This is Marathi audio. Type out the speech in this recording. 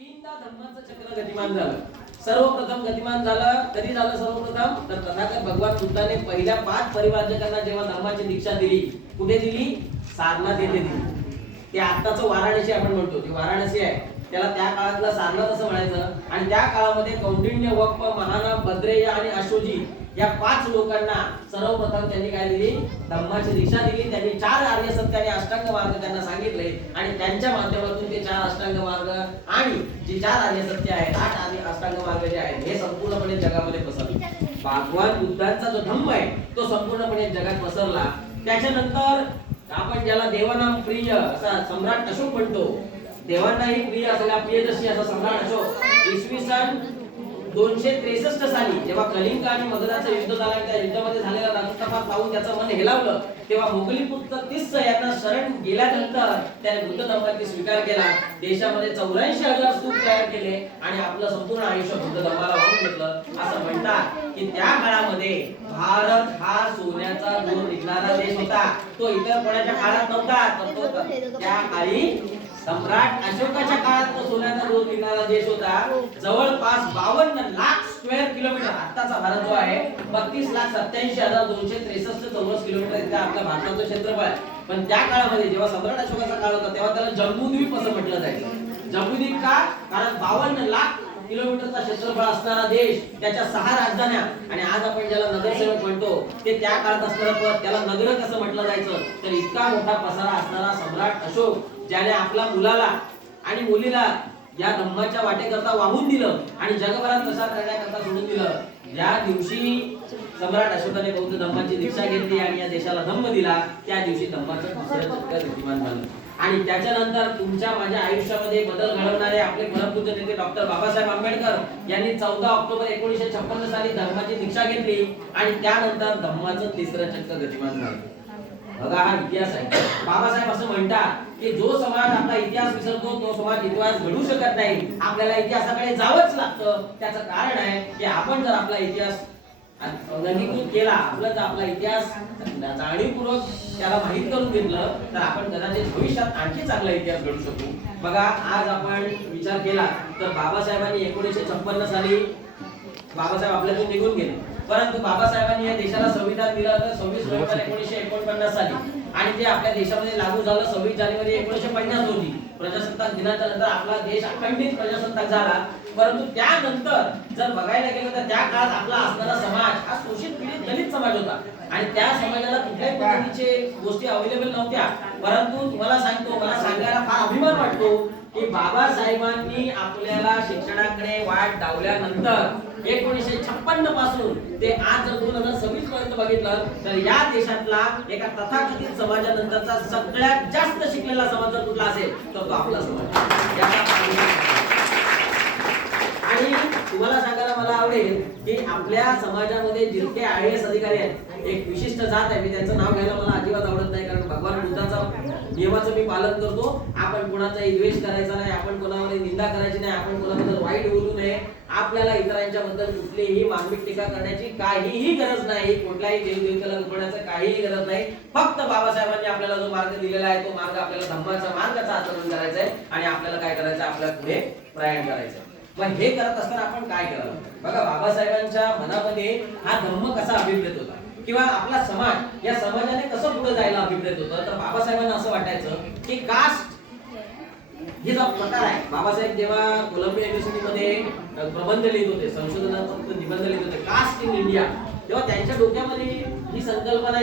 तीनदा धम्माचं चक्र गतिमान झालं. सर्वप्रथम गतिमान झालं कधी झालं सर्वप्रथम तर तथागत भगवान बुद्धाने पहिल्या 5 परिव्राजकांना जेव्हा धम्माची दीक्षा दिली, कुठे दिली? सारनाथ येथे दिली. ते आत्ताचं वाराणसी आपण म्हणतो, ते वाराणसी आहे, त्याला त्या काळातला सारनाथ असं म्हणायचं. आणि त्या काळामध्ये कौंडिण्य, वक्फ, महाना, भद्रेय आणि अशोजी या 5 लोकांना सर्वप्रथम त्यांनी काय दिली? धम्माची दीक्षा दिली. त्यांनी 4 आर्य सत्य आणि अष्टांग मार्ग त्यांना सांगितले आणि त्यांच्या माध्यमातून ते 4 अष्टांग मार्ग आणि जे 4 आर्य सत्य आहेत, 8 आर्य अष्टांग मार्ग जे आहेत, हे संपूर्णपणे जगामध्ये पसरले. भगवान बुद्धांचा जो धम्म आहे तो संपूर्णपणे जगात पसरला. त्याच्यानंतर आपण ज्याला देवानाम प्रिय असा सम्राट अशोक म्हणतो, देवांनाही प्रिय असलेला प्रियदर्शी असा सम्राट अशोक इसवी सन 263 साली जेव्हा कलिंग आणि मगधाचं युद्ध झालं, त्या युद्धामध्ये झालेला रक्तपात पाहून त्याचं मन हेलावलं, तेव्हा मोगली पुत्र तिस्स यांना शरण गेल्यानंतर त्याने बुद्ध धर्माचा स्वीकार केला. देशामध्ये 84,000 स्तूप तयार केले आणि आपलं संपूर्ण आयुष्य बुद्ध धर्माला वाहून घेतलं. असं म्हणतात की त्या काळामध्ये भारत हा सोन्याचा दूर निघणारा देश होता. तो इतर कोणाच्या काळात नव्हता, तर तो त्या काळी सम्राट अशोकाच्या काळात तो सोन्याचा दूर निघणारा देश होता. जवळपास 52 लाख स्क्वेअर किलोमीटर आताचा भारत जो आहे 32,87,263 चौरस किलोमीटर इतका आपल्या भारताचं क्षेत्रफळ आहे. पण त्या काळामध्ये जेव्हा सम्राट अशोकाचा काळ होता तेव्हा त्याला जम्बूद्वीप असं म्हटलं जायचं. जम्बूद्वीप का? कारण 52 लाख किलोमीटरचा क्षेत्रफळ असणारा देश, त्याच्या 6 राजधान्या, आणि आज आपण ज्याला नगरसेवक म्हणतो ते त्या काळात असणारं पद त्याला नगर कसं म्हटलं जायचं. तर इतका मोठा पसारा असणारा सम्राट अशोक ज्याने आपल्या मुलाला आणि मुलीला या धम्माच्या वाटेकरता वाहून दिलं आणि जगभरात प्रसार करण्याकरता सोडून दिलं, ज्या दिवशी सम्राट अशोकाने बौद्ध धम्माची दीक्षा घेतली आणि या देशाला धम्म दिला, त्या दिवशी धम्माचं दुसरं चक्र गतिमान झालं. आणि त्याच्यानंतर तुमच्या माझ्या आयुष्यामध्ये बदल घडवणारे आपले परमपूज्य नेते डॉक्टर बाबासाहेब आंबेडकर यांनी 14 ऑक्टोबर 1956 साली धर्माची दीक्षा घेतली आणि त्यानंतर धम्माचं तिसरं चक्र गतिमान झालं. बघा, हा इतिहास आहे. बाबासाहेब असं म्हणतात की जो समाज आपला इतिहास विसरतो तो समाज इतिहास घडू शकत नाही. आपल्याला इतिहासाकडे जावंच लागतं. त्याचं कारण आहे की आपण जर आपला इतिहास अंगीकृत केला, आपला इतिहास जाणीवपूर्वक त्याला माहित करून घेतलं, तर आपण कदाचित भविष्यात आणखी चांगला इतिहास घडू शकू. बघा, आज आपण विचार केला तर बाबासाहेबांनी 1956 साली बाबासाहेब आपल्यातून निघून गेले, परंतु बाबासाहेबांनी या देशाला संविधान दिलं होतं 26 नोव्हेंबर 1949 साली आणि ते आपल्या देशामध्ये लागू झालं 26 जानेवारी 1950 रोजी. प्रजासत्ताक दिनाच्या नंतर आपला देश अखंडित प्रजासत्ताक झाला. परंतु त्यानंतर जर बघायला गेलं तर त्या काळात आपला असणारा समाज हा शोषित पीडित दलित समाज होता आणि त्या समाजाला कुठल्याही पद्धतीचे गोष्टी अवेलेबल नव्हत्या. परंतु तुम्हाला सांगतो, मला सांगायला फार अभिमान वाटतो की बाबासाहेबांनी आपल्याला शिक्षणाकडे वाट लावल्यानंतर 1956 पासून ते आज जर 2026 पर्यंत बघितलं तर या देशातला एका तथाकथित समाजानंतरचा सगळ्यात जास्त शिकलेला समाज जर कुठला असेल तर तो आपला समाज. आणि तुम्हाला सांगायला मला आवडेल की आपल्या समाजामध्ये जितके IAS अधिकारी आहेत, एक विशिष्ट जात आहे, मी त्यांचं नाव घ्यायला मला अजिबात आवडत नाही, कारण भगवान बुद्धाचा नियमाचं मी पालन करतो. आपण कोणाचाही द्वेष करायचा नाही, आपण कोणावर निंदा करायची नाही, आपण कोणाबद्दल वाईट बोलू नये. आपल्याला इतरांच्या बद्दल कुठलीही मानसिक टीका करण्याची काहीही गरज नाही, कुठल्याही देवदेवतेला दुखवण्याचं काहीही गरज नाही. फक्त बाबासाहेबांनी आपल्याला जो मार्ग दिलेला आहे तो मार्ग आपल्याला धम्माच्या मार्गाचा आचरण करायचा आहे आणि आपल्याला काय करायचं, आपल्या पुढे प्रयाण करायचं. मग हे करत असताना आपण काय करावं? बघा, बाबासाहेबांच्या मनामध्ये हा धम्म कसा अभिप्रेत होता किंवा आपला समाज या समाजाने कसं पुढे जायला अभिप्रेत होतं, तर बाबासाहेबांना असं वाटायचं की कास्ट हे जो प्रकार आहे. बाबासाहेब जेव्हा कोलंबिया युनिव्हर्सिटीमध्ये प्रबंध लिहित होते, संशोधनात्मक निबंध लिहित होते कास्ट इन इंडिया, तेव्हा त्यांच्या डोक्यामध्ये ही संकल्पना